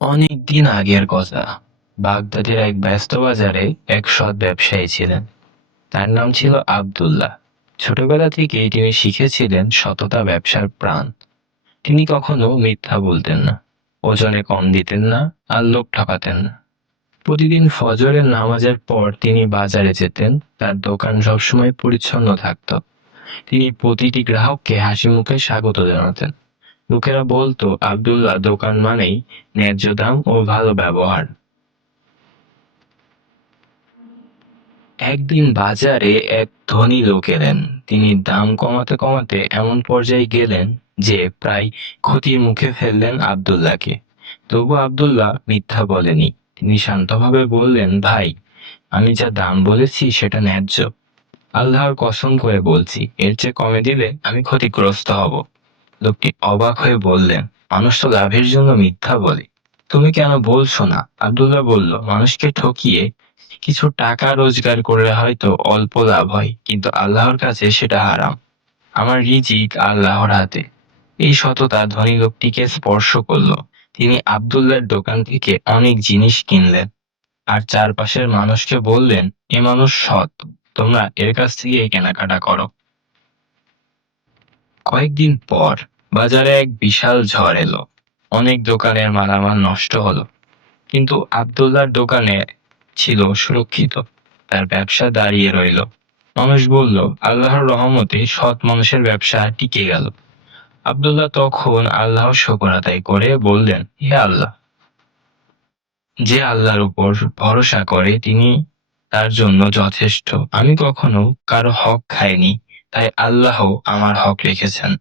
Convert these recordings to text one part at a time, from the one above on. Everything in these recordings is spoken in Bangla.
অনেক দিন আগের কথা। বাগদাদের এক ব্যস্ত বাজারে এক সৎ ব্যবসায়ী ছিলেন। তার নাম ছিল আব্দুল্লাহ। ছোটবেলা থেকেই তিনি শিখেছিলেন সততা ব্যবসার প্রাণ। তিনি কখনো মিথ্যা বলতেন না, ওজনে কম দিতেন না, আর লোক ঠকাতেন না। প্রতিদিন ফজরের নামাজের পর তিনি বাজারে যেতেন। তার দোকান সবসময় পরিচ্ছন্ন থাকত। তিনি প্রতিটি গ্রাহককে হাসি মুখে স্বাগত জানাতেন। লোকেরা বলতো আব্দুল্লাহ দোকান মানেই ন্যায্য দাম ও ভালো ব্যবহার। একদিন বাজারে এক ধনী লোক এলেন। তিনি দাম কমাতে কমাতে এমন পর্যায়ে গেলেন যে প্রায় ক্ষতির মুখে ফেললেন আব্দুল্লাহকে। তবু আব্দুল্লাহ মিথ্যা বলেনি। তিনি শান্তভাবে বললেন, ভাই, আমি যা দাম বলেছি সেটা ন্যায্য। আল্লাহর কসম করে বলছি, এর চেয়ে কমে দিলে আমি ক্ষতিগ্রস্ত হব। লোকটি অবাক হয়ে বললেন, মানুষ তো লাভের জন্য মিথ্যা বলে, তুমি কেন বলছো না? আব্দুল্লাহ বলল, মানুষকে ঠকিয়ে কিছু টাকা রোজগার করলে হয়তো অল্প লাভ হয়, কিন্তু আল্লাহর কাছে সেটা হারাম। আমার রিজিক আল্লাহর হাতে। এই সততা ধনী লোকটিকে স্পর্শ করলো। তিনি আব্দুল্লাহর দোকান থেকে অনেক জিনিস কিনলেন, আর চারপাশের মানুষকে বললেন, এ মানুষ সৎ, তোমরা এর কাছ থেকে কেনাকাটা করো। কয়েকদিন পর বাজারে এক বিশাল ঝড় এলো। অনেক দোকানের মালামাল নষ্ট হলো, কিন্তু আব্দুল্লাহর দোকানে ছিল সুরক্ষিত। তার ব্যবসা দাঁড়িয়ে রইল। মানুষ বলল, আল্লাহর রহমতে সৎ মানুষের ব্যবসা টিকে গেল। আব্দুল্লাহ তখন আল্লাহর শুকর আদায় করে বললেন, হে আল্লাহ, যে আল্লাহর উপর ভরসা করে তিনি তার জন্য যথেষ্ট। আমি কখনো কারো হক খাইনি, তাই আল্লাহ আমার হক রেখেছেন।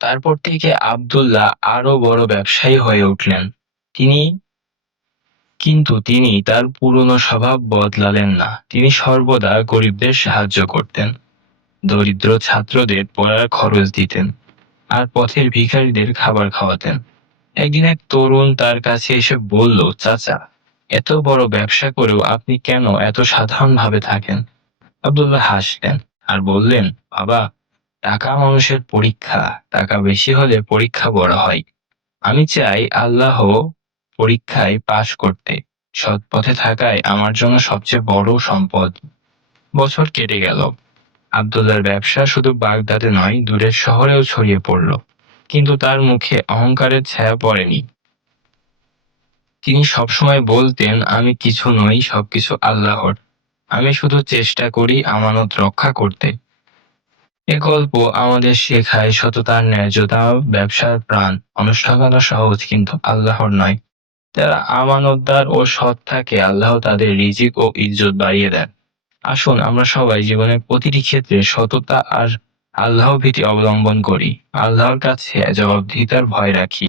তারপর থেকে আব্দুল্লাহ আরো বড় ব্যবসায়ী হয়ে উঠলেন। তিনি তিনি তার পুরনো স্বভাব বদলালেন না। তিনি সর্বদা গরিবদের সাহায্য করতেন, দরিদ্র ছাত্রদের পড়ার খরচ দিতেন, আর পথের ভিখারিদের খাবার খাওয়াতেন। একদিন এক তরুণ তার কাছে এসে বলল, চাচা, এত বড় ব্যবসা করেও আপনি কেন এত সাধারণভাবে থাকেন? আব্দুল্লাহ হাসলেন আর বললেন, বাবা, টাকা মানুষের পরীক্ষা। টাকা বেশি হলে পরীক্ষা বড় হয়। আমি চাই আল্লাহ পরীক্ষায় পাশ করতে। সৎ পথে থাকাই আমার জন্য সবচেয়ে বড় সম্পদ। বছর কেটে গেল। আব্দুল্লাহর ব্যবসা শুধু বাগদাদে নয়, দূরের শহরেও ছড়িয়ে পড়ল, কিন্তু তার মুখে অহংকারের ছায়া পড়েনি। তিনি সবসময় বলতেন, আমি কিছু নই, সবকিছু আল্লাহর। আমি শুধু চেষ্টা করি আমানত রক্ষা করতে। এ গল্প আমাদের শেখায় সততার ন্যায্যতা ব্যবসার প্রাণ। মানুষ ঠকানো সহজ, কিন্তু আল্লাহর নয়। যারা আমানতদার ও সৎ থাকে, আল্লাহ তাদের রিজিক ও ইজ্জত বাড়িয়ে দেন। আসুন আমরা সবাই জীবনের প্রতিটি ক্ষেত্রে সততা আর আল্লাহ ভীতি অবলম্বন করি। আল্লাহর কাছে জবাবদিহিতার ভয় রাখি।